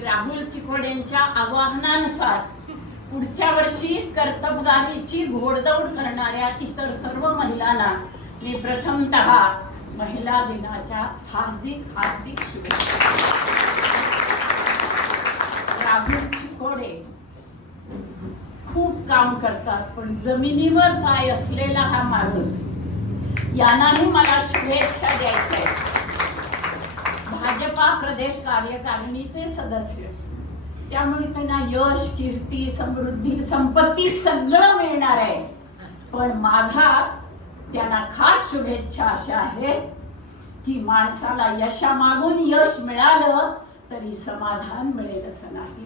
राहुल चिकोडेंच्या आवाहनानुसार पुढच्या वर्षी कर्तबगारीची घोडदौड करणाऱ्या इतर सर्व महिलांना मी प्रथमतः महिला दिनाच्या हार्दिक हार्दिक शुभेच्छा. राहुल चिकोडे खूप काम करतात, पण जमिनीवर पाय असलेला हा माणूस, यांनाही मला शुभेच्छा द्यायच्या आहेत. भाजपा प्रदेश कार्यकारिणीचे सदस्य, त्यामुळे त्यांना यश, कीर्ती, समृद्धी, संपत्ती सगळं मिळणार आहे. पण माझा त्यांना खास शुभेच्छा अशा आहेत की माणसाला यशामागून यश मिळालं तरी समाधान मिळेल असं नाही.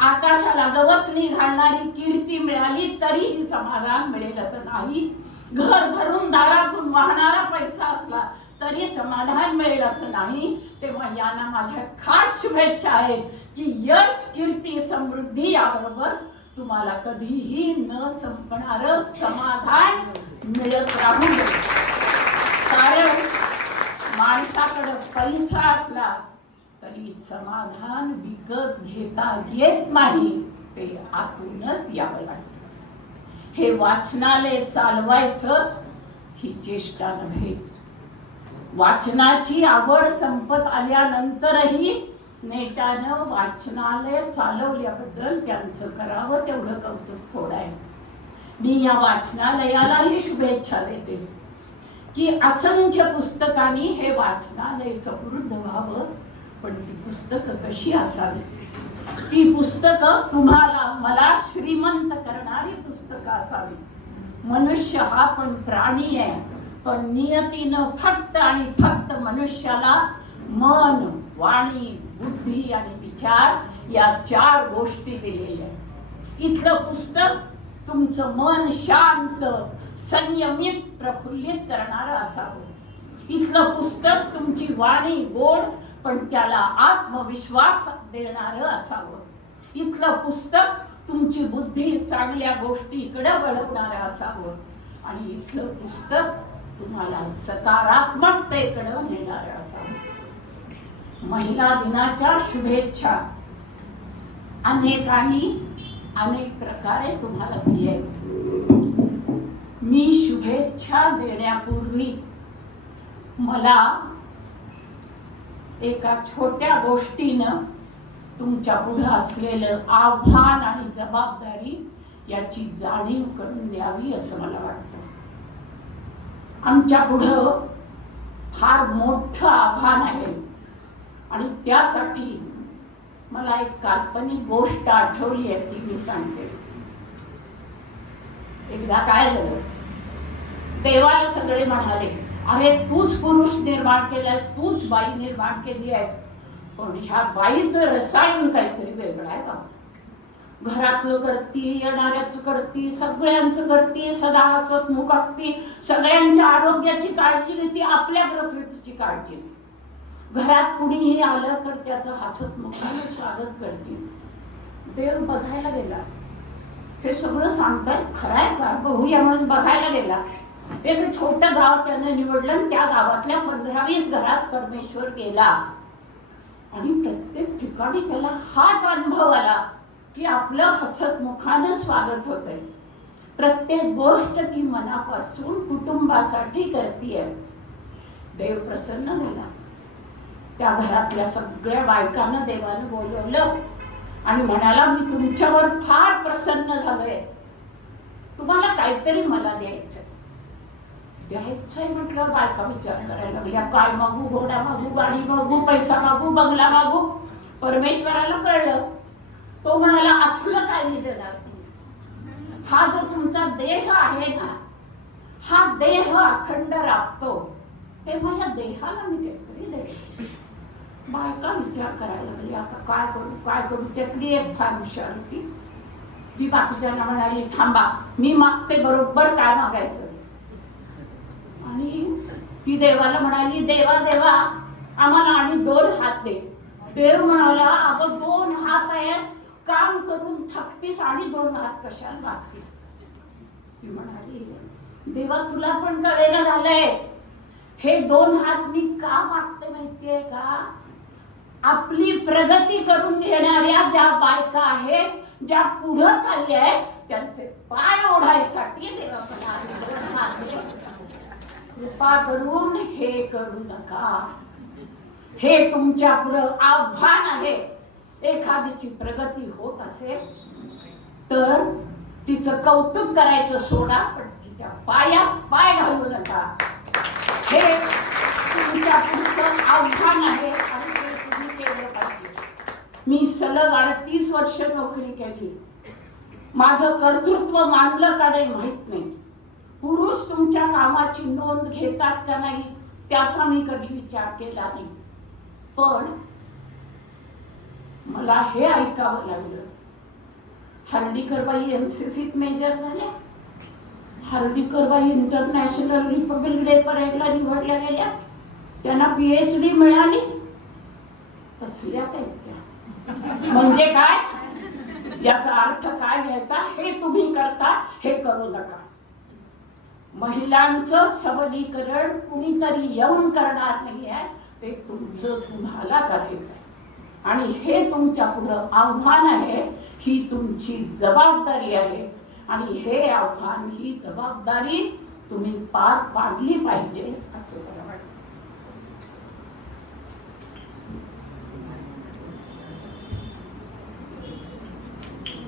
आकाशाला गवसणी घालणारी कीर्ती मिळाली तरीही समाधान मिळेल असं नाही. घर भरून दारातून वाहणारा पैसा असला तरी समाधान मिळेल असं नाही. तेव्हा यांना माझ्या खास शुभेच्छा आहेत की यश, कीर्ती, समृद्धी याबरोबर तुम्हाला कधीही न संपणारं समाधान मिळत राहू दे. कारण माणसाकडे पैसा असला तरी समाधान विकत घेता येत नाही, ते आतूनच यावं लागतं. हे वाचनालय चालवायचं ही चेष्टा नव्हे. वाचनाची आवड संपत आल्यानंतरही नेटानं वाचनालय चालवल्याबद्दल त्यांचं करावं तेवढं कौतुक थोडं आहे. मी या वाचनालयालाही शुभेच्छा देते की असंख्य पुस्तकांनी हे वाचनालय समृद्ध व्हावं. पण ती पुस्तकं कशी असावी? ती पुस्तकं तुम्हाला मला श्रीमंत करणारी पुस्तकं असावी. मनुष्य हा पण प्राणी आहे, पण नियतीनं फक्त आणि फक्त मनुष्याला मन, वाणी, बुद्धी आणि विचार या 4 गोष्टी दिलेल्या आहेत. इथलं पुस्तक तुमचं मन शांत, संयमित, प्रफुल्लित करणारं असावं. इथलं पुस्तक तुमची वाणी गोड पण त्याला आत्मविश्वास देणारं असावं. इथलं पुस्तक तुमची बुद्धी चांगल्या गोष्टीकडे वळवणारं असावं. आणि इथलं पुस्तक तुम्हाला सकारात्मकतेकडे नेणारं असावं. महिला दिनाच्या शुभेच्छा अनेकांनी अनेक प्रकारे तुम्हाला दिल्या. मी शुभेच्छा देण्यापूर्वी मला एका छोट्या गोष्टीनं तुमच्या पुढे असलेलं आव्हान आणि जबाबदारी याची जाणीव करून द्यावी असं मला वाटतं. आमच्या पुढं फार मोठं आव्हान आहे आणि त्यासाठी मला एक काल्पनिक गोष्ट आठवली आहे, ती मी सांगते. एकदा काय झालं, देवाला सगळे म्हणाले, अरे तूच पुरुष निर्माण केलास, तूच बाई निर्माण केली आहेस, पण ह्या बाईचं रसायन काहीतरी वेगळं आहे का? घरातलं करती, येणाऱ्याचं करती, सगळ्यांचं करती, सदा हसतमुख असती, सगळ्यांच्या आरोग्याची काळजी घेते, आपल्या प्रकृतीची काळजी. घरात कुणीही आलं तर त्याचं हसतमुखाने स्वागत करते. देव बघायला गेला, हे सगळं सांगतायत खरंय का बघूया म्हणून बघायला गेला. एक छोटं गाव त्यानं निवडलं आणि त्या गावातल्या 15-20 घरात परमेश्वर गेला आणि प्रत्येक ठिकाणी त्याला हाच अनुभव आला की आपलं हसतमुखानं स्वागत होतंय. प्रत्येक गोष्ट ती मनापासून कुटुंबासाठी करतीये. देव प्रसन्न झाला. त्या घरातल्या सगळ्या बायकांना देवानं बोलवलं आणि म्हणाला, मी तुमच्यावर फार प्रसन्न झालोय, तुम्हाला काहीतरी मला द्यायचंय. म्हटलं बायका विचार करायला लागल्या, काय मागू? घोडा मागू, गाडी मागू, पैसा मागू, बंगला मागू? परमेश्वराला कळलं. तो म्हणाला, असलं काय मी देणार? हा जो तुमचा देह आहे ना, हा देह अखंड राखतो, तेव्हा या देहाला मी काहीतरी देतो. बायका विचार करायला लागली, आता काय करू काय करू? त्यातली एक फार हुशार होती, ती बाकीच्यांना म्हणाली, थांबा, मी मागते बरोबर काय मागायचं. आणि ती देवाला म्हणाली, देवा देवा आम्हाला आणि 2 हात दे. देव म्हणाला, अगं 2 हात आहेत, काम करून थकतीस आणि 2 हात कशाला मागतीस? ती म्हणाली, देवा तुला पण कळेना झालंय, हे 2 हात मी का मागते माहितीये का? आपली प्रगती करून घेणाऱ्या ज्या बायका आहेत, ज्या पुढं चालल्या आहेत, त्यांचे पाय ओढायसाठी देवाकडे कृपा करून हे करू नका. हे तुमच्या पुढं आव्हान आहे. एखादीची प्रगती होत असेल तर तिचं कौतुक करायचं सोडा, पण तिच्या पायात पाय घालू नका. हे तुमच्या पुढचं आव्हान आहे आणि ते तुम्ही केलं पाहिजे. मी सलग 38 वर्ष नोकरी केली. माझं कर्तृत्व मानलं का नाही माहित नाही. पुरुष तुमच्या कामाची नोंद घेतात का नाही त्याचा मी कधी विचार केला नाही. पण मला हे ऐकावं लागलं. हर्डीकरबाई एनसीसीत मेजर झाल्या, हर्डीकरबाई इंटरनॅशनल रिपब्लिक डे परेडला निवडल्या गेल्या, त्यांना PhD मिळाली. तसल्याच आहेत त्या. म्हणजे काय, याचा अर्थ काय घ्यायचा, हे तुम्ही करता, हे करू नका. महिलांचं सबलीकरण कुणीतरी येऊन करणार नाही आहे, ते तुमचं तुम्हाला करायचं आहे. आणि हे तुमच्या पुढं आव्हान आहे. ही तुमची जबाबदारी आहे आणि हे आव्हान, ही जबाबदारी तुम्ही पार पाडली पाहिजे असं मला वाटतं.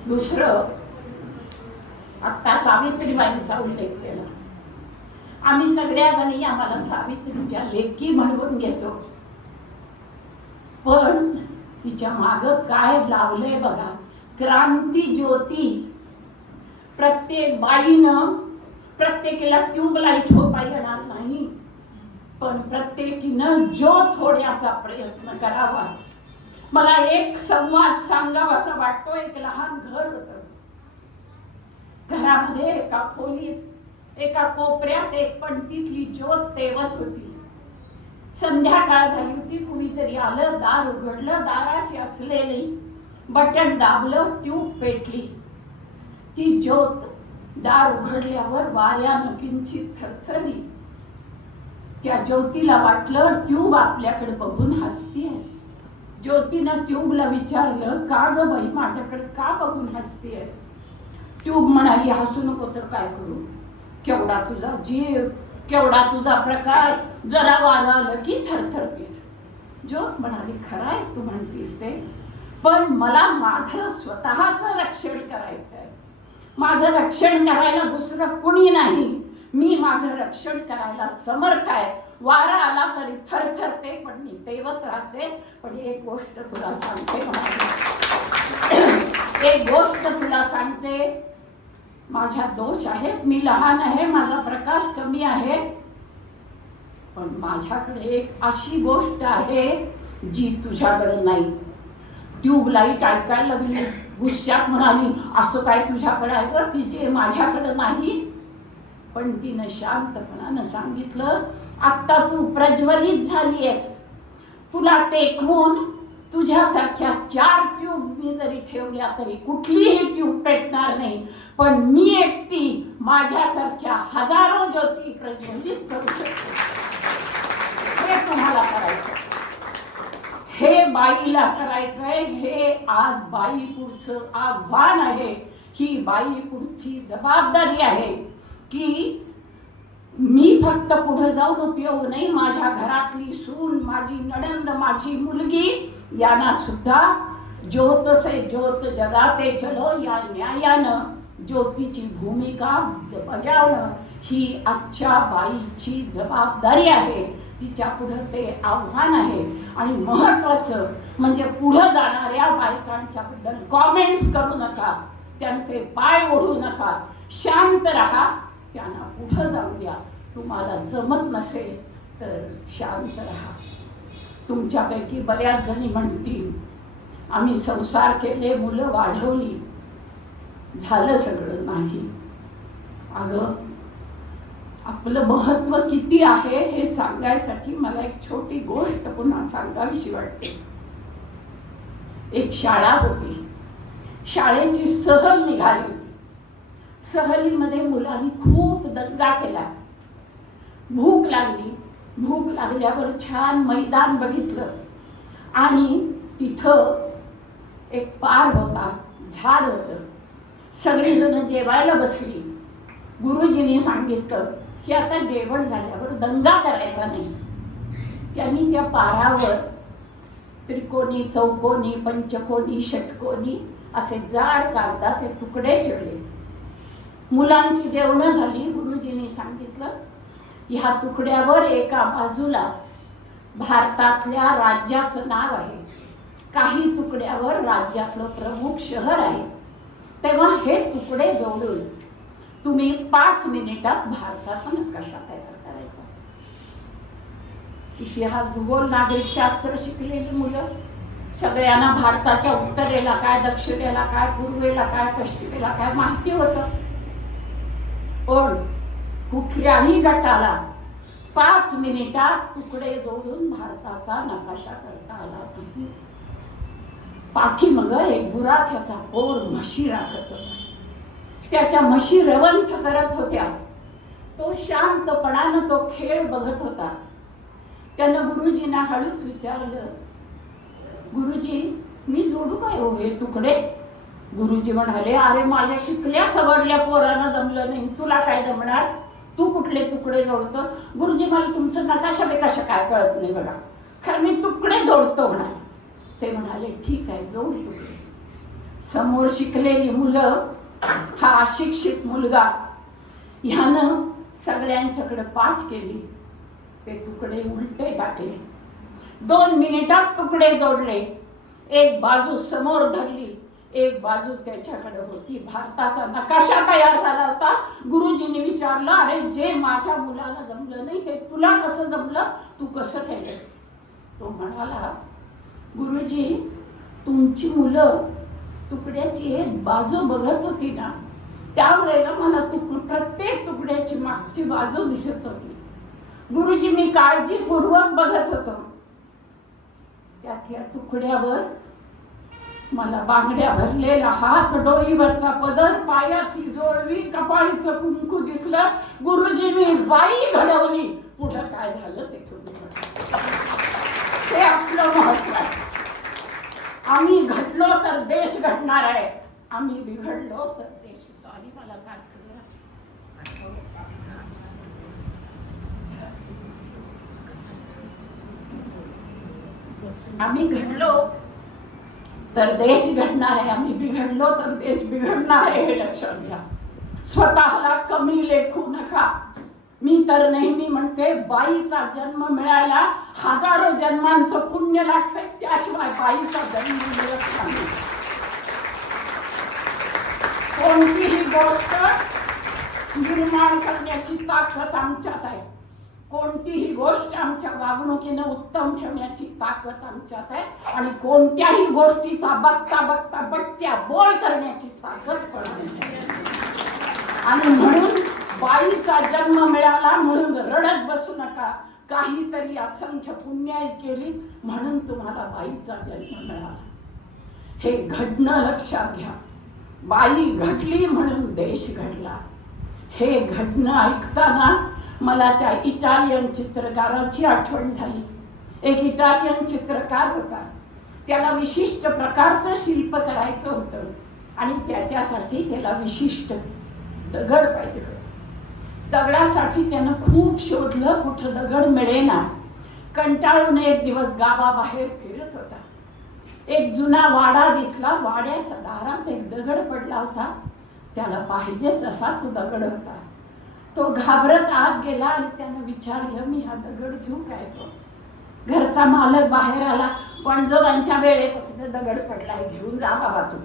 दुसरं, आता सावित्रीबाईंचा उल्लेख केला. आम्ही सगळ्या जणी आम्हाला सावित्रीच्या लेकी म्हणून घेतो, पण तिच्या माग काय लावलंय बघा. क्रांती ज्योती. प्रत्येक बाईनं प्रत्येकीला ट्यूबलाईट होता येणार नाही, पण प्रत्येकीनं ज्योत होण्याचा प्रयत्न करावा. मला एक संवाद सांगावा असं वाटतो. एक लहान घर होतं. घरामध्ये एका खोलीत एका कोपऱ्यात एक पणतीतली ज्योत तेवत होती. संध्याकाळ झाली होती. कुणीतरी आलं, दार उघडलं, दाराशी असलेली बटन दाबलं, ट्यूब पेटली. ती ज्योत दार उघडल्यावर वाऱ्यानं किंचित थरथरली. त्या ज्योतीला वाटलं ट्यूब आपल्याकडे बघून हसतीये. ज्योतीनं ट्यूबला विचारलं, का ग बाई, माझ्याकडे का बघून हसतीयस? ट्यूब म्हणाली, हसू नको तर काय करू, केवढा तुझा जीव, केवढा तुझा प्रकाश, जरा वारं आलं की थरथरतीस. ज्योत म्हणाली, खरं आहे तू म्हणतीस ते, पण मला माझं स्वतःचं रक्षण करायचं आहे. माझं रक्षण करायला दुसरं कुणी नाही. मी माझं रक्षण करायला समर्थ आहे. वारा आला तरी थरथरते, पण मी तेवत राहते. पण एक गोष्ट तुला सांगते, एक गोष्ट तुला सांगते, माझ्या दोष आहेत, मी लहान आहे, माझा प्रकाश कमी आहे, पण माझ्याकडे एक अशी गोष्ट आहे जी तुझ्याकडे नाही. ट्यूबलाईट ऐकायला लागली, गुस्सात म्हणाली, असं काय तुझ्याकडे आहे ग की जे माझ्याकडे नाही? पण तिनं शांतपणानं सांगितलं, आत्ता तू प्रज्वलित झाली आहेस. तुला टेकवून तुझ्यासारख्या 4 ट्यूब मी जरी ठेवल्या तरी कुठलीही ट्यूब पेटणार नाही, पण मी एकटी माझ्यासारख्या हजारो ज्योती प्रज्वलित करू शकते. हे तुम्हाला करायचं, हे बाईला करायचंय. हे आज बाई पुढचं आव्हान आहे. ही बाई पुढची जबाबदारी आहे की मी फक्त पुढे जाऊन उपयोग नाही, माझ्या घरातली सून, माझी नणंद, माझी मुलगी यांना सुद्धा ज्योत से ज्योत जगाते चलो या न्यायानं ज्योतीची भूमिका बजावणं ही आजच्या बाईची जबाबदारी आहे. तिच्या पुढं ते आव्हान आहे. आणि महत्त्वाचं म्हणजे पुढं जाणाऱ्या बायकांच्याबद्दल कॉमेंट्स करू नका, त्यांचे पाय ओढू नका, शांत राहा, त्यांना पुढं जाऊ द्या. तुम्हाला जमत नसेल तर शांत राहा. तुमच्यापैकी बऱ्याच जणी म्हणतील, आम्ही संसार केले, मुलं वाढवली, झालं सगळं. नाही अगं, आपलं महत्त्व किती आहे हे सांगायसाठी मला एक छोटी गोष्ट पुन्हा सांगावीशी वाटते. एक शाळा होती. शाळेची सहल निघाली होती. सहलीमध्ये मुलांनी खूप दंगा केला. भूक लागली. भूक लागल्यावर छान मैदान बघितलं आणि तिथं एक पार होता, झाड होतं. सगळीजण जेवायला बसली. गुरुजींनी सांगितलं की आता जेवण झाल्यावर दंगा करायचा नाही. त्यांनी त्या पारावर त्रिकोणी, चौकोनी, पंचकोनी, षटकोनी असे जाड कागदाचे तुकडे ठेवले. मुलांची जेवणं झाली. गुरुजींनी सांगितलं ह्या तुकड्यावर एका बाजूला भारतातल्या राज्याचं नाव आहे, काही तुकड्यावर राज्यातलं प्रमुख शहर आहे. तेव्हा हे तुकडे जोडून तुम्ही 5 मिनिटात भारताचा नकाशा तयार करायचा. इतिहास, भूगोल, नागरिकशास्त्र शिकलेली मुलं सगळ्यांना भारताच्या उत्तरेला काय, दक्षिणेला काय, पूर्वेला काय, पश्चिमेला काय माहिती होतं. पण कुठल्याही गटाला 5 मिनिटात तुकडे जोडून भारताचा नकाशा करता आला नाही. पाठीमागं एक गुराख्याचा पोर म्हशी राखत होता. त्याच्या म्हशी रवंथ करत होत्या. तो शांतपणानं तो खेळ बघत होता. त्यानं गुरुजींना हळूच विचारलं, गुरुजी मी जोडू काय हो हे तुकडे? गुरुजी म्हणाले, अरे माझ्या शिकल्या सवरल्या पोरानं जमलं नाही, तुला काय जमणार? तू कुठले तुकडे जोडतोस? गुरुजी मला तुमचं नकाशा बेकाशा काय कळत नाही बघा, खरं मी तुकडे जोडतो म्हणाले. ते म्हणाले ठीक आहे जोड तुकडे. समोर शिकलेली मुलं, हा अशिक्षित मुलगा, ह्यानं सगळ्यांच्याकडे पाठ केली. ते तुकडे उलटे टाकले. 2 मिनिटात तुकडे जोडले. एक बाजू समोर धरली, एक बाजू त्याच्याकडे होती. भारताचा नकाशा तयार झाला होता. गुरुजींनी विचारलं, अरे जे माझ्या मुलाला जमलं नाही ते तुला कसं जमलं, तू कसं केलं? तो म्हणाला, गुरुजी तुमची मुलं तुकड्याची एक बाजू बघत होती ना, त्यावेळेला मला प्रत्येक तुकड्याची मागची बाजू दिसत होती. गुरुजी मी काळजीपूर्वक बघत होतो. त्या तुकड्यावर मला बांगड्या भरलेला हात, डोईवरचा पदर, पायाची जोडवी, कपाळीचं कुंकू दिसलं. गुरुजी मी बाई घडवली. पुढं काय झालं ते ते आपलं महत्व आहे. आम्ही घडलो तर देश घडणार आहे, आम्ही बिघडलो तर देश. सॉरी मला आम्ही घडलो तर देश घडणार आहे, आम्ही बिघडलो तर देश बिघडणार आहे हे लक्षात घ्या. स्वतःला कमी लेखू नका. मी तर नेहमी म्हणते बाईचा जन्म मिळायला हजारो जन्मांचं पुण्य लागतं, त्याशिवाय बाईचा जन्म मिळत नाही. कोणतीही गोष्ट निर्माण करण्याची ताकद आमच्यात आहे. कोणतीही गोष्ट आमच्या वागणुकीनं उत्तम ठेवण्याची ताकद आमच्यात आहे. आणि कोणत्याही गोष्टीचा बघता बघता बट्ट्या बोळ करण्याची ताकद पण आमच्यात. आणि म्हणून बाईचा जन्म मिळाला म्हणून रडत बसू नका. काहीतरी असंख्य पुण्याई केली म्हणून तुम्हाला बाईचा जन्म मिळाला. हे घडणं लक्षात घ्या. बाई घडली म्हणून देश घडला. हे घडणं ऐकताना मला त्या इटालियन चित्रकाराची आठवण झाली. एक इटालियन चित्रकार होता. त्याला विशिष्ट प्रकारचं शिल्प करायचं होतं आणि त्याच्यासाठी त्याला विशिष्ट दगड पाहिजे होता. दगडासाठी त्यानं खूप शोधलं, कुठं दगड मिळेना. कंटाळून एक दिवस गावाबाहेर फिरत होता. एक जुना वाडा दिसला. वाड्याच्या दारात एक दगड पडला होता. त्याला पाहिजे तसा तो दगड होता. तो घाबरत आत गेला आणि त्यानं विचारलं, मी हा दगड घेऊ काय? तो घरचा मालक बाहेर आला, पणजोबांच्या वेळेपासून दगड पडलाय, घेऊन जा बाबा तू.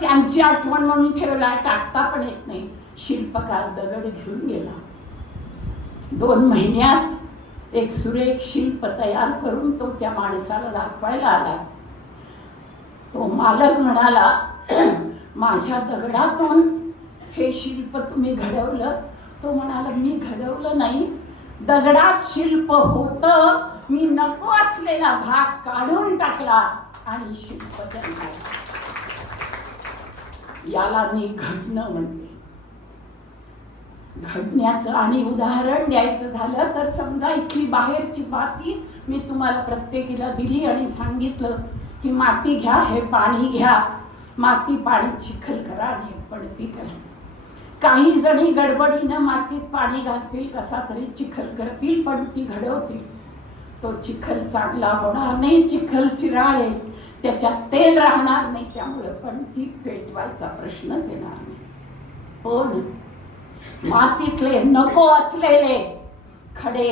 त्यांची आठवण म्हणून ठेवला, टाकता पण येत नाही. शिल्पकार दगड घेऊन गेला. 2 महिन्यात एक सुरेख शिल्प तयार करून तो त्या माणसाला दाखवायला आला. तो मालक म्हणाला, माझ्या दगडातून हे शिल्प तुम्ही घडवलं? तो म्हणाला, मी घडवलं नाही, दगडात शिल्प होतं, मी नको असलेला भाग काढून टाकला आणि शिल्प जन्माला. याला मी घडणं म्हणते. घडण्याचं आणि उदाहरण द्यायचं झालं तर समजा इथली बाहेरची माती मी तुम्हाला प्रत्येकीला दिली आणि सांगितलं की माती घ्या, हे पाणी घ्या, माती पाणी चिखल करा आणि पडती करा. काही जणी गडबडीनं मातीत पाणी घालतील, कसा तरी चिखल करतील, पण ती घडवतील. तो चिखल चांगला होणार नाही, चिखल चिराळे, त्याच्यात तेल राहणार नाही, त्यामुळे पण ती पेटवायचा प्रश्नच येणार नाही. पण मातीतले नको असलेले खडे,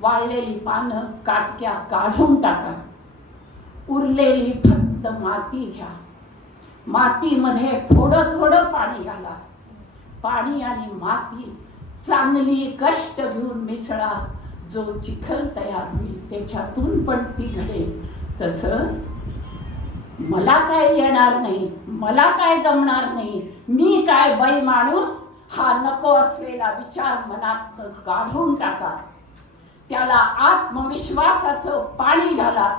वाळलेली पानं, काटक्या काढून टाका. उरलेली फक्त माती घ्या. मातीमध्ये थोडं थोडं पाणी घाला. पाणी आणि माती चांगली कष्ट घेऊन मिसळा. जो चिखल तयार होईल त्याच्यातून पण ती घडेल. तसं मला काय येणार नाही, मला काय जमणार नाही, मी काय बाई माणूस, हा नको असलेला विचार मनात काढून टाका. त्याला आत्मविश्वासाचं पाणी घाला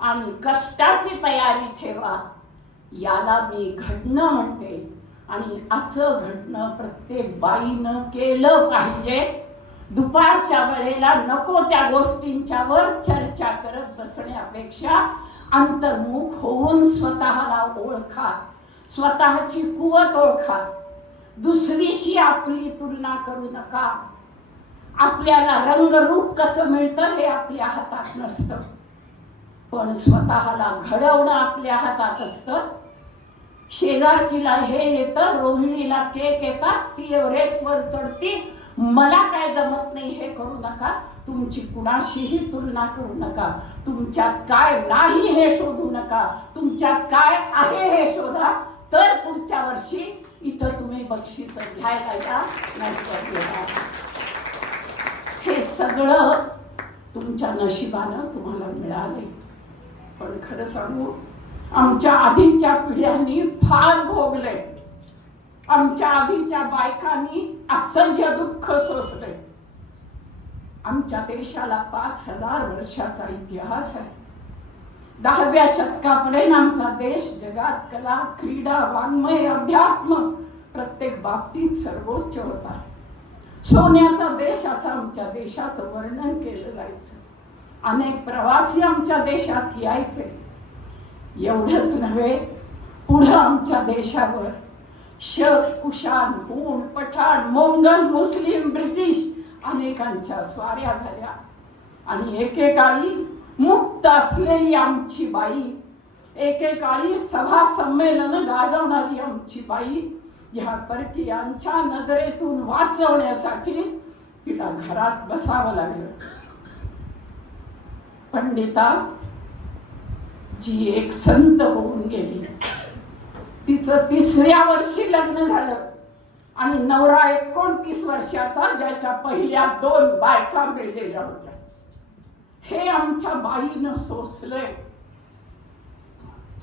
आणि कष्टाची तयारी ठेवा. याला मी घडणं म्हणते. आणि असं घडणं प्रत्येक बाईनं केलं पाहिजे. दुपारच्या वेळेला नको त्या गोष्टींच्या वर चर्चा करत बसण्यापेक्षा अंतर्मुख होऊन स्वतःला ओळखा, स्वतःची कुवत ओळखा. दुसरीशी आपली तुलना करू नका. आपल्याला रंगरूप कसं मिळतं हे आपल्या हातात नसतं, पण स्वतःला घडवणं आपल्या हातात असतं. शेजारचीला हे येतं, रोहिणीला केक येतात, ती एव्हरेस्टवर चढती, मला काय जमत नाही हे करू नका. तुमची कुणाशीही तुलना करू नका. तुमच्यात काय नाही हे शोधू नका. तुमच्यात काय आहे हे शोधा. तर पुढच्या वर्षी इथं तुम्ही बक्षीस घ्यायला या, नाहीतर हे सगळं तुमच्या नशिबानं तुम्हाला मिळाले. पण खरं सांगू, आमच्या आधीच्या पिढ्यांनी फार भोगले. आमच्या आधीच्या बायकांनी असह्य दुःख सोसले. आमच्या देशाला 5000 वर्षाचा इतिहास आहे. 10व्या शतकापर्यंत आमचा देश जगात कला, क्रीडा, वाङ्मय, अध्यात्म प्रत्येक बाबतीत सर्वोच्च होता. सोन्याचा देश असं आमच्या देशाचं वर्णन केलं जायचं. अनेक प्रवासी आमच्या देशात यायचे. एवढंच नव्हे, पुढं आमच्या देशावर शक, कुशाण, हूण, पठाण, मोंगल, मुस्लिम, ब्रिटिश अनेकांच्या स्वाऱ्या झाल्या. आणि एकेकाळी मुक्त असलेली आमची बाई, एकेकाळी सभा संमेलन गाजवणारी आमची बाई, ह्या परकीयांच्या नजरेतून वाचवण्यासाठी तिला घरात बसावं लागलं. पंडिता जी एक संत होऊन गेली, तिचं 3ऱ्या वर्षी लग्न झालं आणि नवरा 29 वर्षाचा, ज्याच्या पहिल्या 2 बायका मेलेल्या होत्या. हे आमच्या बाईनं सोसलंय.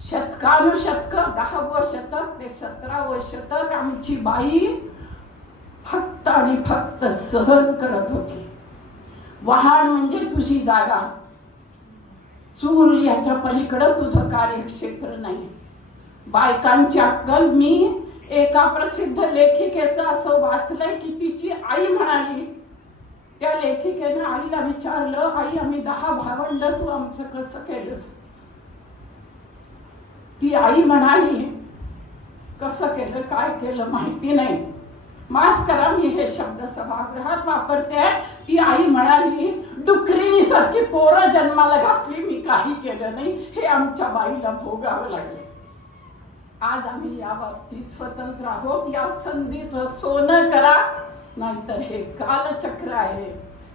शतकानुशतक 10वं शतक ते 17वं शतक आमची बाई फक्त आणि फक्त सहन करत होती. वहाण म्हणजे तुझी जागा, चूल याच्या पलीकडं तुझं कार्यक्षेत्र नाही. बायकांची अक्कल, मी एका प्रसिद्ध लेखिकेचं असं वाचलंय की तिची आई म्हणाली, त्या लेखिकेनं आईला विचारलं, आई आम्ही 10 भावंड, तू आमचं कसं केलंस? ती आई म्हणाली, कसं केलं काय केलं माहिती नाही, माफ करा मी हे शब्द सभागृहात वापरते. ती आई म्हणाली, डुकरीनी सारखी पोरं जन्माला घातली, मी काही केलं नाही, हे आमच्या बाईला भोगावं लागले. आज आम्ही या बाबतीत स्वतंत्र आहोत. या संधीचं सोनं करा, नाहीतर हे कालचक्र आहे.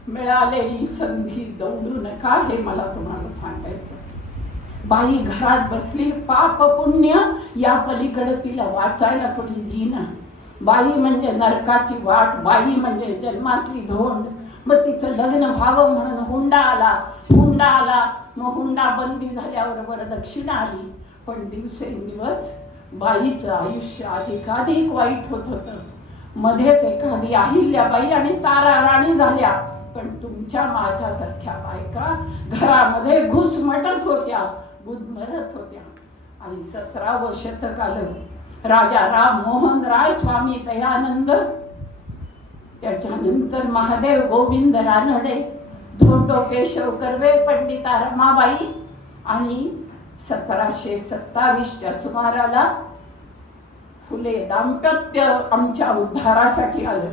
मिळालेली संधी दौडू नका, हे मला तुम्हाला सांगायचं. बाई घरात बसली, पाप पुण्य या पलीकडे तिला वाचायला कोणी देईना. बाई म्हणजे नरकाची वाट, बाई म्हणजे जन्मातली धोंड. मग तिचं लग्न व्हावं म्हणून हुंडा आला, मग हुंडा बंदी झाल्यावर वरदक्षिणा आली. पण दिवसेंदिवस बाईचं आयुष्य अधिकाधिक वाईट होत होतं. मध्येच एखादी अहिल्याबाई आणि तारा राणी झाल्या, पण तुमच्या माझ्यासारख्या बायका घरामध्ये घुसमटत होत्या, गुदमरत होत्या. आणि 17वं शतक आलं. राजा राम मोहन राय, स्वामी दयानंद, त्याच्यानंतर महादेव गोविंद रानडे, धोंडो केशव कर्वे, पंडिता रमाबाई आणि 1727च्या सुमाराला फुले दाम्पत्य आमच्या उद्धारासाठी आलं.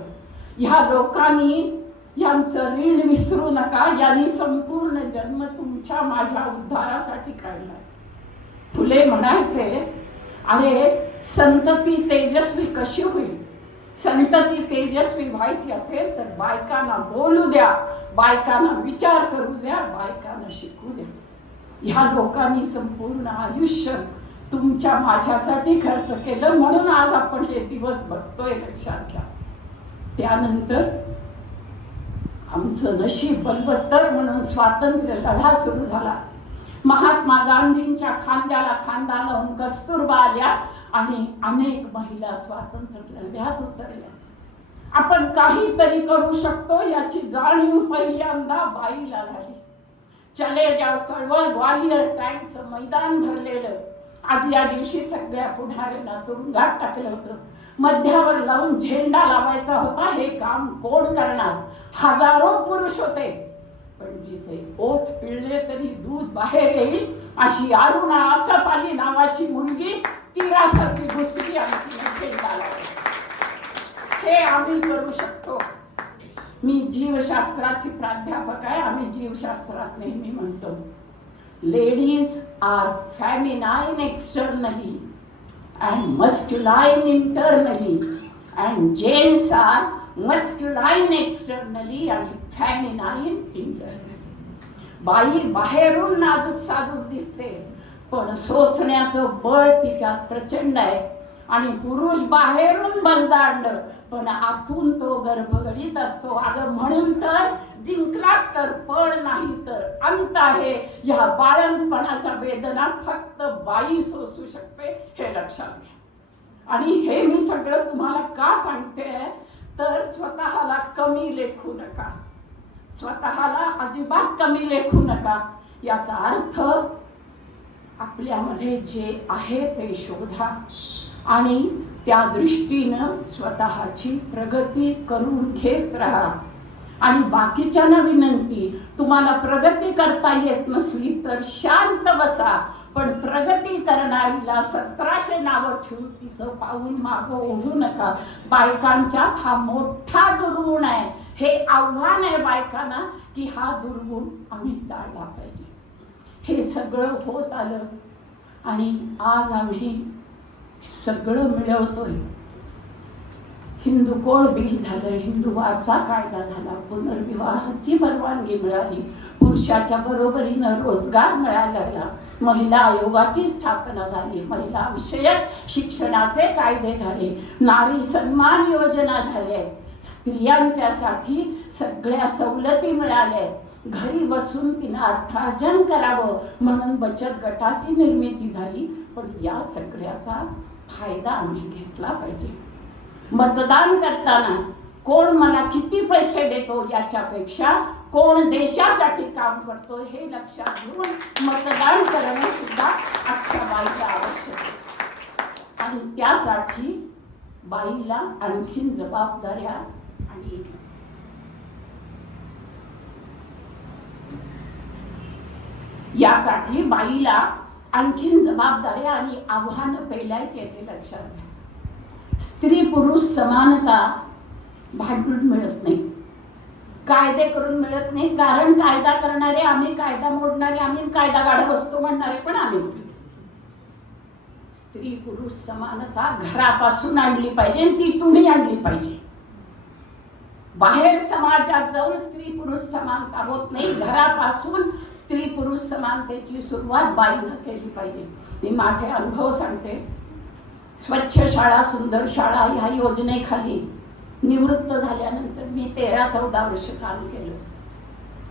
ह्या लोकांनी यांचं ऋण विसरू नका. यांनी संपूर्ण जन्म तुमच्या माझ्या उद्धारासाठी काढला. फुले म्हणायचे, अरे संतती तेजस्वी कशी होईल? संतती तेजस्वी व्हायची असेल तर बायकांना बोलू द्या, बायकांना विचार करू द्या, बायकांना शिकू द्या. ह्या लोकांनी संपूर्ण आयुष्य तुमच्या माझ्यासाठी खर्च केलं, म्हणून आज आपण हे दिवस बघतोय, लक्षात घ्या. त्यानंतर आमचं नशीब बलवत्तर म्हणून स्वातंत्र्य लढा सुरू झाला. महात्मा गांधींच्या खांद्याला खांदा लावून कस्तुरबा आल्या आणि अनेक महिला स्वातंत्र्य लढ्यात उतरल्या. आपण काहीतरी करू शकतो याची जाणीव पहिल्यांदा बाईला झाली. चले जाव चळवळ ग्वालियर टँकचं मैदान भरलेलं. आदल्या दिवशी सगळ्या पुढाऱ्यांना तुरुंगात टाकलं होतं. मध्यावर लावून झेंडा लावायचा होता. हे काम कोण करणार? हजारो पुरुष होते, पण जिचे ओठ पिळले तरी दूध बाहेर येईल अशी अरुणा आसपाली नावाची मुलगी तीरासारखी घुसली आणि तिने झेंडा लावला. हे आम्ही करू शकतो. मी जीवशास्त्राची प्राध्यापक आहे. आम्ही जीवशास्त्रात नेहमी म्हणतो, ladies are feminine externally and masculine internally, and gents are masculine externally and feminine internally. बाई बाहेरून नाजूक साजूक दिसते, पण सोसण्याचं बळ तिच्यात प्रचंड आहे. आणि पुरुष बाहेरून बलदांड, पण आतून तो गर्भगडीत असतो. अगं म्हणून तर जिंकलाच तर, पण नाही तर अंत आहे. या बाळंतपणाच्या वेदना फक्त बाई सोसू शकते, हे लक्षात घ्या. आणि हे मी सगळं तुम्हाला का सांगते तर स्वतःला कमी लेखू नका, स्वतःला अजिबात कमी लेखू नका. याचा अर्थ आपल्यामध्ये जे आहे ते शोधा आणि त्या दृष्टीनं स्वतःची प्रगती करून घेत राहा. आणि बाकीच्यांना विनंती, तुम्हाला प्रगती करता येत नसली तर शांत बसा, पण प्रगती करणारीला 1700 नावं ठेवून तिचं पाऊल मागं ओढू नका. बायकांच्यात हा मोठा दुर्गुण आहे. हे आव्हान आहे बायकांना की हा दुर्गुण आम्ही टाळला पाहिजे. हे सगळं होत आलं आणि आज आम्ही सगळं मिळवतोय. हिंदू कोड बिल झालं, हिंदू वारसा कायदा झाला, पुनर्विवाहाची परवानगी मिळाली, पुरुषाच्या बरोबरीनं रोजगार मिळायला लागला, महिला आयोगाची स्थापना झाली, महिला विषयक शिक्षणाचे कायदे झाले, नारी सन्मान योजना झाल्या, स्त्रियांच्यासाठी सगळ्या सवलती मिळाल्या, घरी बसून तिनं अर्थार्जन करावं म्हणून बचत गटाची निर्मिती झाली. पण या सगळ्याचा फायदा आम्ही घेतला पाहिजे. मतदान करताना कोण मला किती पैसे देतो याच्यापेक्षा कोण देशासाठी काम करतो हे लक्षात घेऊन मतदान करणं सुद्धा आजच्या बाईला आवश्यक आहे. आणि त्यासाठी बाईला आणखीन जबाबदाऱ्या आणि यासाठी बाईला आणखीन जबाबदाऱ्या आणि आव्हानं पेलायचे ते लक्षात घ्या. स्त्री पुरुष समानता भांडून मिळत नाही, कायदे करून मिळत नाही. कारण कायदा करणारे आम्ही, कायदा मोडणारे आम्ही, कायदा गाडा बसतो म्हणणारे पण आम्हीच. स्त्री पुरुष समानता घरापासून आणली पाहिजे आणि तिथूनही आणली पाहिजे. बाहेर समाजात जाऊन स्त्री पुरुष समानता होत नाही. घरापासून स्त्री पुरुष समानतेची सुरुवात बाईनं केली पाहिजे. मी माझे अनुभव सांगते. स्वच्छ शाळा सुंदर शाळा ह्या योजनेखाली निवृत्त झाल्यानंतर मी 13-14 वर्ष काम केलं.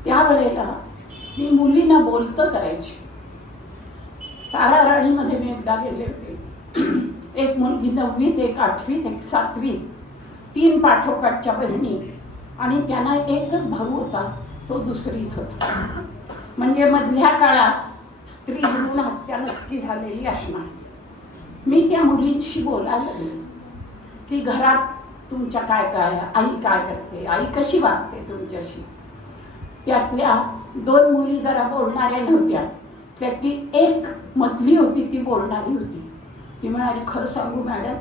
त्यावेळेला मी मुलींना बोलतं करायची. ताराराणीमध्ये मी एकदा गेले होते. एक मुलगी 9वीत, एक 8वीत, एक 7वीत, 3 पाठोपाठच्या बहिणी आणि त्यांना एकच भाऊ होता, तो 2रीत होता. म्हणजे मधल्या काळात स्त्री भ्रूण हत्या नक्की झालेली असणार. मी त्या मुलींशी बोलायला लागले की घरात तुमच्या काय काय, आई काय करते, आई कशी वागते तुमच्याशी. त्यातल्या 2 मुली जरा बोलणाऱ्या नव्हत्या, त्यातली एक मधली होती ती बोलणारी होती. ती म्हणाली, खरं सांगू मॅडम,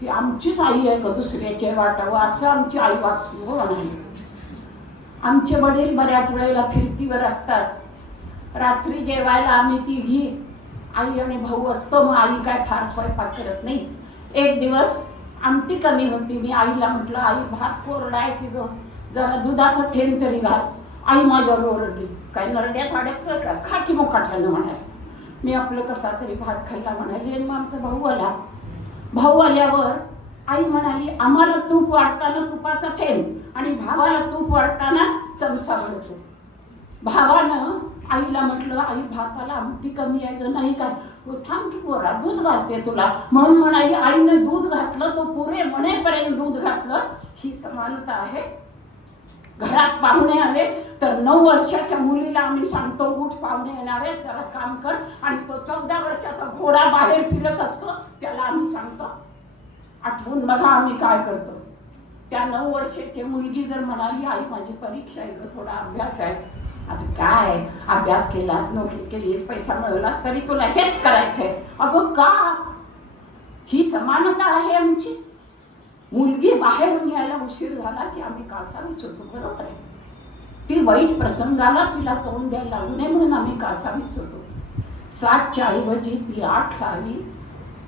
ती आमचीच आई आहे का दुसऱ्याचे वाटावं असं आमची आई वाटते हो म्हणाली. आमचे वडील बऱ्याच वेळेला फिरतीवर असतात. रात्री जेवायला आम्ही तिघी आई आणि भाऊ असतो, मग आई काय फार स्वयंपाक करत नाही. एक दिवस आमटी कमी होती. मी आईला म्हटलं, आई भात कोरडा आहे की गं, जरा दुधाचा थेंब तरी घाल. आई माझ्यावर ओरडली, काय नरड्यात अडकलं का, खा की मुकाट्यानं म्हणाली. मी आपलं कसा तरी भात खाल्ला म्हणाली. आणि मग आमचा भाऊ आला. भाऊ आल्यावर आई म्हणाली, आम्हाला तूप वाढताना तुपाचा थेंब आणि भावाला तूप वाढताना चमचा म्हणतो. भावानं आईला म्हटलं, आई भाताला आमटी कमी आहे गं. नाही काय, थांब की पोरा, दूध घालते तुला. म्हणून म्हणाली, आईनं दूध घातलं, तो पुरे म्हणेपर्यंत दूध घातलं. ही समानता आहे. घरात पाहुणे आले तर 9 वर्षाच्या मुलीला आम्ही सांगतो, उठ पाहुणे येणार आहे, त्याला काम कर. आणि तो 14 वर्षाचा घोडा बाहेर फिरत असतो, त्याला आम्ही सांगतो, आठवून बघा आम्ही काय करतो. त्या 9 वर्षाची मुलगी जर म्हणाली, आई माझी परीक्षा आहे गं, थोडा अभ्यास आहे. आता काय, अभ्यास केलास, नोकरी केलीस, पैसा मिळवला तरी तुला हेच करायचंय. अगं का, ही समानता आहे आमची. मुलगी बाहेरून यायला उशीर झाला की आम्ही कासावी सोडतो, बरोबर आहे. ती वाईट प्रसंगाला तिला तोंड द्यायला लागू नये म्हणून आम्ही कासावी सोडतो. 7च्या ऐवजी ती 8 आली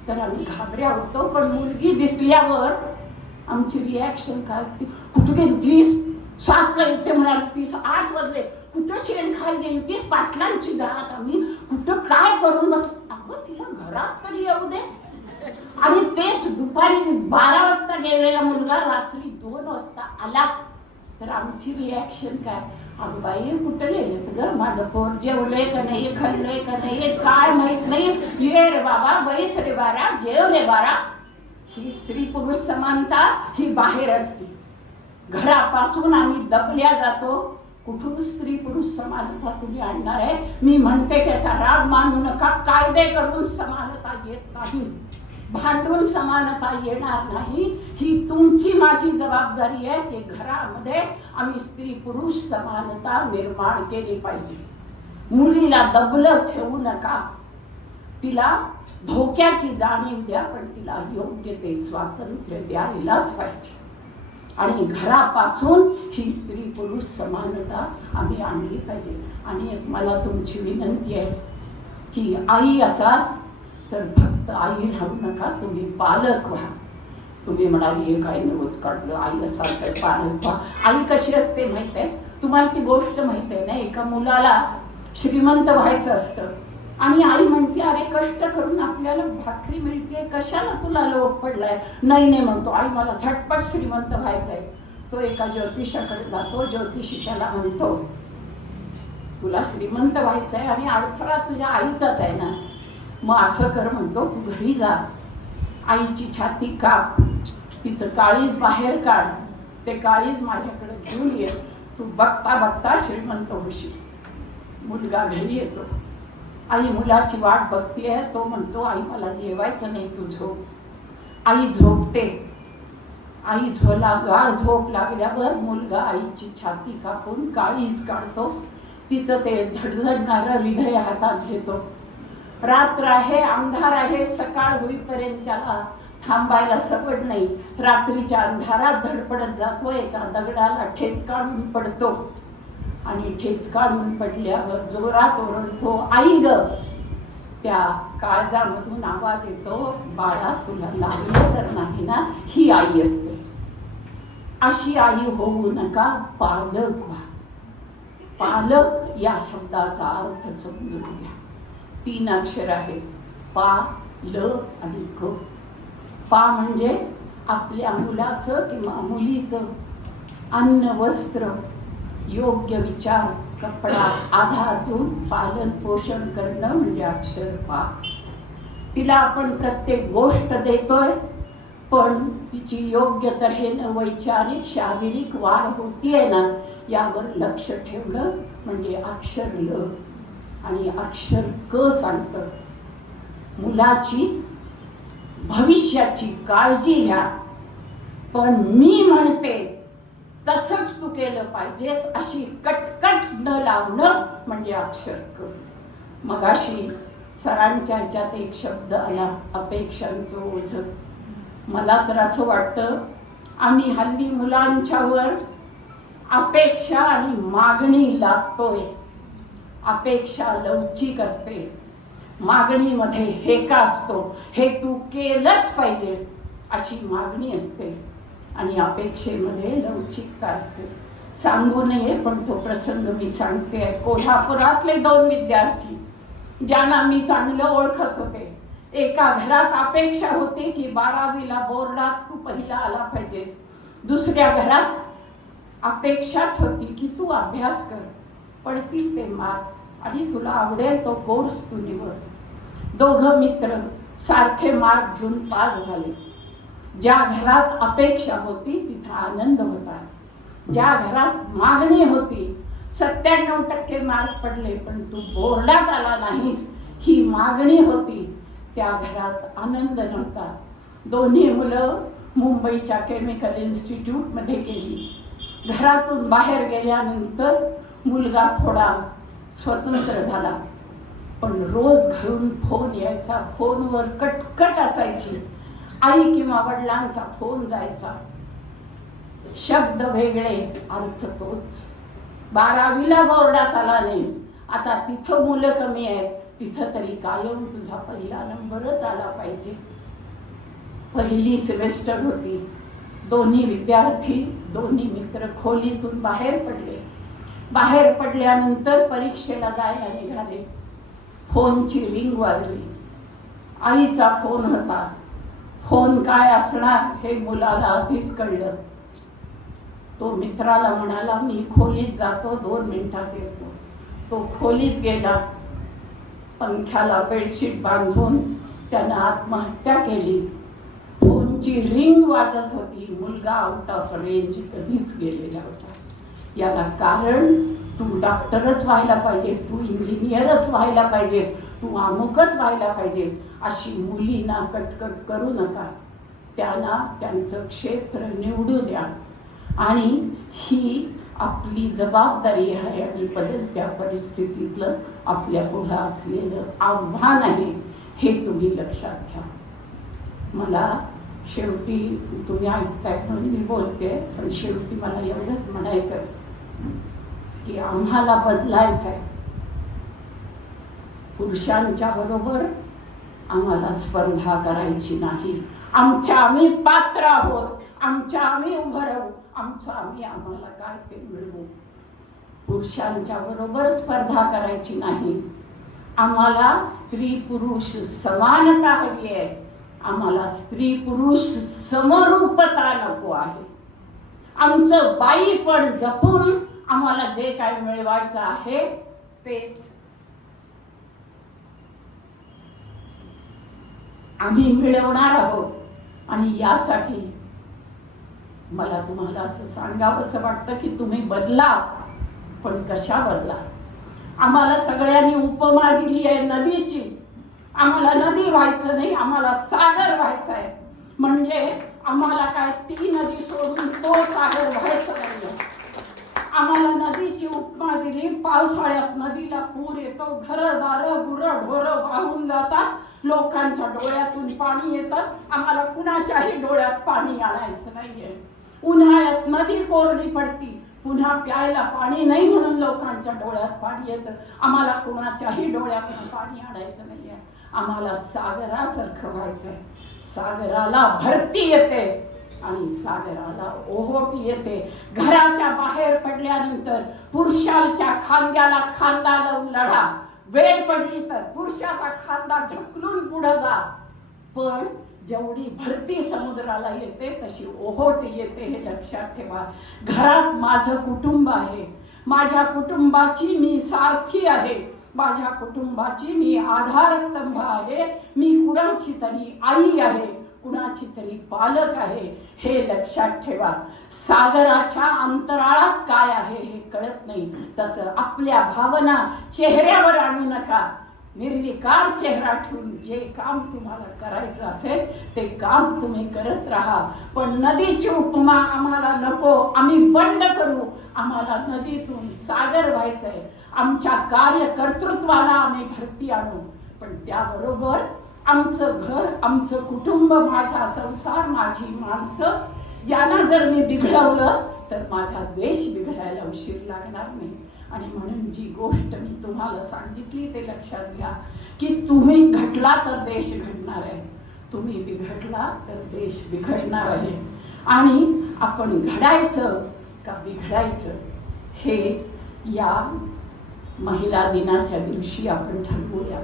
तर आम्ही घाबऱ्या होतो. पण मुलगी दिसल्यावर आमची रिॲक्शन काय असते, कुठे गेली तीस, 7ला येते म्हणाली, 30 8 वाजले, कुठं शेण खायला गेली तीस, पाटलांची घरात आम्ही कुठं काय करून बस. अगं तिला घरात तरी येऊ दे. आणि तेच दुपारी 12 वाजता गेलेला मुलगा रात्री 2 वाजता आला तर आमची रिॲक्शन काय, अगं बाई कुठं गेले तर माझं पोर जेवलंय का नाही, खाल्लंय का नाही, काय माहित नाही, ये रे बाबा, बैस रे बारा, जेव रे बारा. ही स्त्री पुरुष समानता ही बाहेर असते. घरापासून आम्ही दबल्या जातो. कुठून स्त्री पुरुष समानता तुम्ही आणणार आहे. मी म्हणते की त्याचा राग मानू नका. कायदे करून समानता येत नाही, भांडून समानता येणार नाही. ही तुमची माझी जबाबदारी आहे की घरामध्ये आम्ही स्त्री पुरुष समानता निर्माण केली पाहिजे. मुलीला दबलं ठेवू नका. तिला धोक्याची जाणीव द्या, पण तिला योग्य ते स्वातंत्र्य द्यायलाच पाहिजे. आणि घरापासून ही स्त्री पुरुष समानता आम्ही आणली पाहिजे. आणि एक मला तुमची विनंती आहे की आई असाल तर फक्त आई राहू नका, तुम्ही पालक व्हा. तुम्ही म्हणाली हे काय नवच काढलं, आई असाल तर पालक व्हा. आई कशी असते माहित आहे तुम्हाला, ती गोष्ट माहित आहे ना. एका मुलाला श्रीमंत व्हायचं असतं आणि आई म्हणते, अरे कष्ट करून आपल्याला भाकरी मिळते, कशाला तुला लोभ पडलाय. नाही नाही म्हणतो, आई मला झटपट श्रीमंत व्हायचंय. तो एका ज्योतिषाकडे जातो. ज्योतिषी त्याला म्हणतो, तुला श्रीमंत व्हायचंय आणि अडथळा तुझ्या आईचाच आहे ना. मग असं कर म्हणतो, तू घरी जा, आईची छाती काप, तिचं काळीज बाहेर काढ, ते काळीज माझ्याकडे घेऊन ये, तू बघता बघता श्रीमंत होशील. मुलगा घरी येतो. आई मुलाची वाट बघतीये. तो म्हणतो, आई मला जेवायचं नाही, तू झोप. आई झोपते. आई गाढ झोप लागल्यावर मुलगा आईची छाती कापून काळीज काढतो. तिचं ते धडधडणारं हृदय हातात घेतो. रात्र आहे, अंधार आहे, सकाळ होईपर्यंत त्याला थांबायला सवड नाही. रात्रीच्या अंधारात धडपडत जातो. एका दगडाला ठेच काढून पडतो आणि ठेच काढून पडल्यावर जोरात ओरडतो, आई ग. त्या काळजामधून आवाज येतो, बाळा तुला लागलं तर नाही ना. ही आई असते. अशी आई होऊ नका, पालक व्हा. पालक या शब्दाचा अर्थ समजून घ्या. 3 अक्षर आहे, पा, ल आणि क. पा म्हणजे आपल्या मुलाचं किंवा मुलीचं अन्न, वस्त्र, योग्य विचार, कपडा, आधार देऊन पालन पोषण करणं म्हणजे अक्षर पा. तिला आपण प्रत्येक गोष्ट देतोय, पण तिची योग्य तऱ्हेनं वैचारिक शारीरिक वाढ होतीये ना, यावर लक्ष ठेवणं म्हणजे अक्षर ल. आणि अक्षर क सांगतं, मुलाची भविष्याची काळजी घ्या. पण मी म्हणते तसंच तू केलं पाहिजेस अशी कटकट न लावणं म्हणजे अक्षर क. मगाशी सरांच्या ह्याच्यात एक शब्द आला, अपेक्षांचं ओझं. मला तर असं वाटतं आम्ही हल्ली मुलांच्यावर अपेक्षा आणि मागणी लादतोय. अपेक्षा लवचिक असते, मागणीमध्ये हेका असतो, हे तू केलंच पाहिजेस अशी मागणी असते, आणि अपेक्षेमध्ये लवचिकता असते. सांगू नये पण तो प्रसंग मी सांगते. कोल्हापुरातले 2 विद्यार्थी ज्यांना मी चांगलं ओळखत होते. एका घरात अपेक्षा होती की 12वीला बोर्डात तू पहिला आला पाहिजेस. दुसऱ्या घरात अपेक्षाच होती की तू अभ्यास कर, पडतील ते मार्क आणि तुला आवडेल तो कोर्स तू निवड. दोघं मित्र सारखे मार्क घेऊन पास झाले. ज्या घरात अपेक्षा होती तिथं आनंद होता. ज्या घरात मागणी होती, 97% मार्क पडले पण तू बोर्डात आला नाहीस ही मागणी होती, त्या घरात आनंद नव्हता. दोन्ही मुलं मुंबईच्या केमिकल इन्स्टिट्यूटमध्ये गेली. घरातून बाहेर गेल्यानंतर मुलगा थोडा स्वतंत्र झाला, पण रोज घरून फोन यायचा. फोनवर कटकट असायची. आई किंवा वडिलांचा फोन जायचा, शब्द वेगळे अर्थ तोच. 12वीला बोर्डात आला नाहीस, आता तिथं मुलं कमी आहेत, तिथं तरी कायम तुझा पहिला नंबरच आला पाहिजे. पहिली सेमेस्टर होती. दोन्ही विद्यार्थी, दोन्ही मित्र खोलीतून बाहेर पडले. बाहेर पडल्यानंतर परीक्षेला जायला निघाले. फोनची रिंग वाजली. आईचा फोन होता. फोन काय असणार हे मुलाला आधीच कळलं. तो मित्राला म्हणाला मी खोलीत जातो, 2 मिनिटात येतो. तो खोलीत गेला. पंख्याला बेडशीट बांधून त्यानं आत्महत्या केली. फोनची रिंग वाजत होती. मुलगा आउट ऑफ रेंज कधीच गेलेला होता. याला कारण तू डॉक्टरच व्हायला पाहिजेस, तू इंजिनियरच व्हायला पाहिजेस, तू अमुकच व्हायला पाहिजेस अशी मुलींना कटकट करू नका. त्यांना त्यांचं क्षेत्र निवडू द्या, आणि ही आपली जबाबदारी आहे आणि बदलत्या परिस्थितीतलं आपल्या पुढं असलेलं आव्हान आहे, हे तुम्ही लक्षात घ्या. मला शेवटी, तुम्ही ऐकताय म्हणून मी बोलते, पण शेवटी मला एवढंच म्हणायचं की आम्हाला बदलायचं आहे. पुरुषांच्या बरोबर आम्हाला स्पर्धा करायची नाही. आमच्या आम्ही पात्र आहोत, आमच्या आम्ही उभं राहू, आमचं आम्ही आम्हाला काय ते मिळवू. पुरुषांच्या बरोबर स्पर्धा करायची नाही. आम्हाला स्त्री पुरुष समानता हवी आहे. आम्हाला स्त्री पुरुष समरूपता नको आहे. आमचं बाई पण जपून आम्हाला जे काय मिळवायचं आहे तेच आम्ही मिळवणार आहोत. आणि यासाठी मला तुम्हाला असं सांगावंसं वाटतं की तुम्ही बदला, पण कशा बदला. आम्हाला सगळ्यांनी उपमा दिली आहे नदीची. आम्हाला नदी व्हायचं नाही, आम्हाला सागर व्हायचं आहे. म्हणजे आम्हाला काय ती नदी सोडून तो सागर व्हायचं नाही. आम्हाला नदीची उपमा दिली. पावसाळ्यात नदीला पूर येतो, घरदारं गुरं ढोरं वाहून जातात, लोकांच्या डोळ्यातून पाणी येतं. आम्हाला कुणाच्याही डोळ्यात पाणी आणायचं नाहीये. उन्हाळ्यात नदी कोरडी पडती, पुन्हा प्यायला पाणी नाही म्हणून लोकांच्या डोळ्यात पाणी येतं. आम्हाला कुणाच्याही डोळ्यातून पाणी आणायचं नाहीये. आम्हाला सागरासारखं व्हायचंय. सागराला भरती येते आणि सागराला ओहोटी येते. घराच्या बाहेर पडल्यानंतर पुरुषाच्या खांद्याला खांदा लावून लढा. वेळ पडली तर पुरुषाचा खांदा ढकलून पुढे जा. पण जेवढी भरती समुद्राला येते तशी ओहोटी येते, हे लक्षात ठेवा. घरात माझं कुटुंब आहे. माझ्या कुटुंबाची मी सारथी आहे. माझ्या कुटुंबाची मी आधारस्तंभ आहे. मी कुणाची तरी आई आहे, कुणाची तरी पालक आहे, हे लक्षात ठेवा. सागराच्या अंतराळात काय आहे हे कळत नाही. तसं आपल्या भावना चेहऱ्यावर आणू नका. निर्विकार चेहरा ठेवून जे काम तुम्हाला करायचं असेल ते काम तुम्ही करत राहा, पण नदीची उपमा आम्हाला नको. आम्ही बंद करू. आम्हाला नदीतून सागर व्हायचंय. आमच्या कार्यकर्तृत्वाला आम्ही भरती आणू, पण त्याबरोबर आमचं घर, आमचं कुटुंब, माझा संसार, माझी माणसं यांना जर मी बिघडवलं तर माझा देश बिघडायला उशीर लागणार नाही. आणि म्हणून जी गोष्ट मी तुम्हाला सांगितली ते लक्षात घ्या की तुम्ही घडला तर देश घडणार आहे, तुम्ही बिघडला तर देश बिघडणार आहे. आणि आपण घडायचं का बिघडायचं हे या महिला दिनाच्या दिवशी आपण ठरवूया.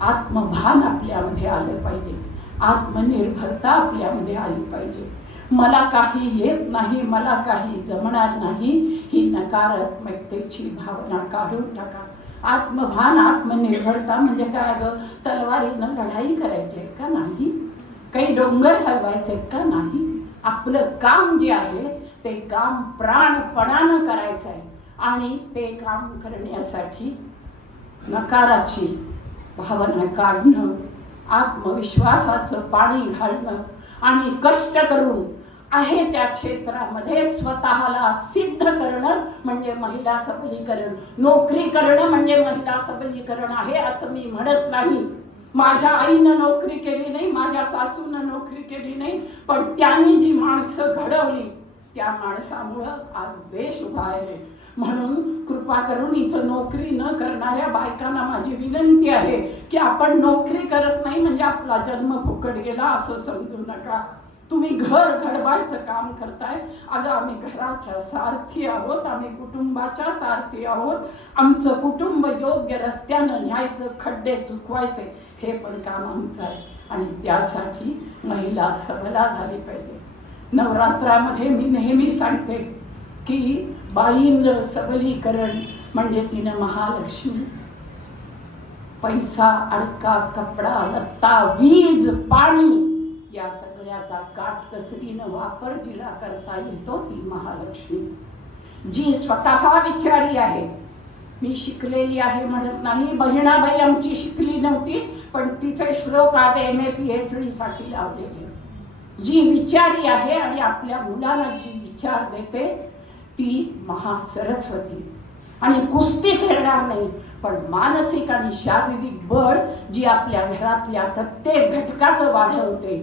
आत्मभान आपल्यामध्ये आलं पाहिजे, आत्मनिर्भरता आपल्यामध्ये आली पाहिजे. मला काही येत नाही, मला काही जमणार नाही ही नकारात्मकतेची भावना काढून टाका. आत्मभान, आत्मनिर्भरता म्हणजे काय ग? तलवारीनं लढाई करायची आहे का? नाही. काही डोंगर हलवायचे का? नाही. आपलं काम जे आहे ते काम प्राणपणानं करायचं आहे. आणि ते काम करण्यासाठी नकाराची भावना काढणं, आत्मविश्वासाचं पाणी घालणं आणि कष्ट करून आहे त्या क्षेत्रामध्ये स्वतःला सिद्ध करणं म्हणजे महिला सबलीकरण. नोकरी करणं म्हणजे महिला सबलीकरण आहे असं मी म्हणत नाही. माझ्या आईनं नोकरी केली नाही, माझ्या सासूनं नोकरी केली नाही, पण त्यांनी जी माणसं घडवली त्या माणसामुळं आज देश उभा आहे. म्हणून कृपा करून इथं नोकरी न करणाऱ्या बायकांना माझी विनंती आहे की आपण नोकरी करत नाही म्हणजे आपला जन्म फुकट गेला असं समजू नका. तुम्ही घर घडवायचं काम करताय. अगं आम्ही घराच्या सारथी आहोत, आम्ही कुटुंबाच्या सारथी आहोत. आमचं कुटुंब योग्य रस्त्यानं न्यायचं, खड्डे चुकवायचे हे पण काम आमचं आहे. आणि त्यासाठी महिला सबला झाली पाहिजे. नवरात्रामध्ये मी नेहमी सांगते की बाईंचं सबलीकरण म्हणजे तिनं महालक्ष्मी, पैसा, अडका, कपडा, लत्ता, वीज, पाणी या सगळ्याचा काटकसरीनं वापर जिला करता येतो ती महालक्ष्मी. जी स्वतः विचारी आहे. मी शिकलेली आहे म्हणत नाही. बहिणाबाई आमची शिकली नव्हती पण तिचे श्लोक आज MA PhD साठी लावलेले. जी विचारी आहे आणि आपल्या मुलांना जी विचार देते ती महासरस्वती. आणि कुस्ती खेळणार नाही पण मानसिक आणि शारीरिक बळ जी आपल्या घरातल्या प्रत्येक घटकाचं वाढवते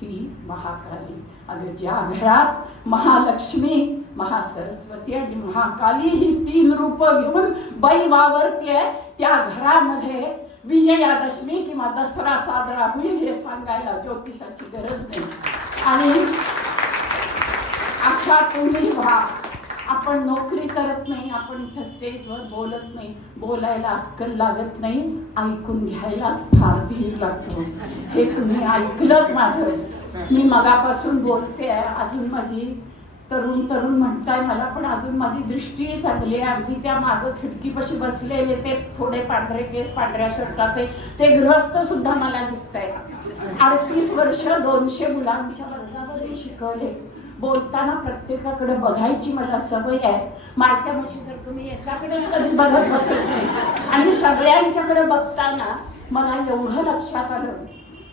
ती महाकाली. अगं ज्या घरात महालक्ष्मी, महासरस्वती आणि महाकाली ही 3 रूपं घेऊन बाई वावरते त्या घरामध्ये विजयादशमी किंवा दसरा साजरा होईल हे सांगायला ज्योतिषाची गरज नाही. आणि अशा तुम्ही व्हा. आपण नोकरी करत नाही, आपण इथं स्टेजवर बोलत नाही, बोलायला अक्कल लागत नाही, ऐकून घ्यायलाच फार धीर लागतो. हे तुम्ही ऐकलत माझं. मी मगापासून बोलते आहे. अजून माझी तरुण म्हणताय मला, पण अजून माझी दृष्टी चांगली आहे. अगदी त्या मागं खिडकीपाशी बसलेले ते थोडे पांढरे केस, पांढऱ्या शर्टाचे ते गृहस्थ सुद्धा मला दिसत आहे. 38 वर्ष 200 मुलांच्या वर्गावर शिकवले. बोलताना प्रत्येकाकडे बघायची मला सवय आहे. मारत्या म्हशीसारखं तुम्ही एकाकडेच कधी बघत बसत नाही. आणि सगळ्यांच्याकडे बघताना मला एवढं लक्षात आलं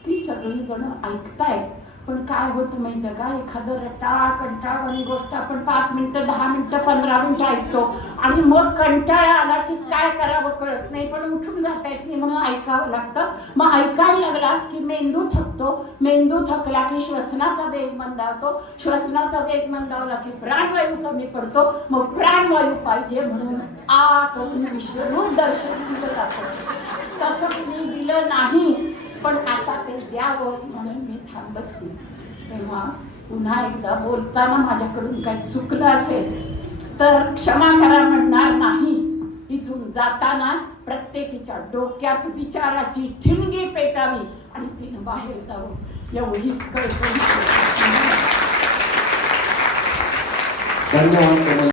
की सगळीजण ऐकतायत पण काय होतं माहिती आहे का? एखादं कंटाळवाणी गोष्ट आपण 5 मिनिटं, 10 मिनिटं, 15 मिनिटं ऐकतो आणि मग कंटाळा आला की काय करावं कळत नाही पण उठून जाता येत नाही म्हणून ऐकावं लागतं. मग ऐकायला लागला की मेंदू थकतो, मेंदू थकला की श्वसनाचा वेग मंदावतो, श्वसनाचा वेग मंदावला की प्राणवायू कमी पडतो, मग प्राणवायू पाहिजे म्हणून करून विश्वरूप दर्शन दिलं जातं. तसं तुम्ही दिलं नाही पण आता ते द्यावं म्हणून मी थांबत नाही. तेव्हा पुन्हा एकदा बोलताना माझ्याकडून काही चुकलं असेल तर क्षमा करा म्हणणार नाही. इथून जाताना प्रत्येकीच्या डोक्यात विचाराची ठिणगी पेटावी आणि तिनं बाहेर जावं एवढी कल्पना. धन्यवाद.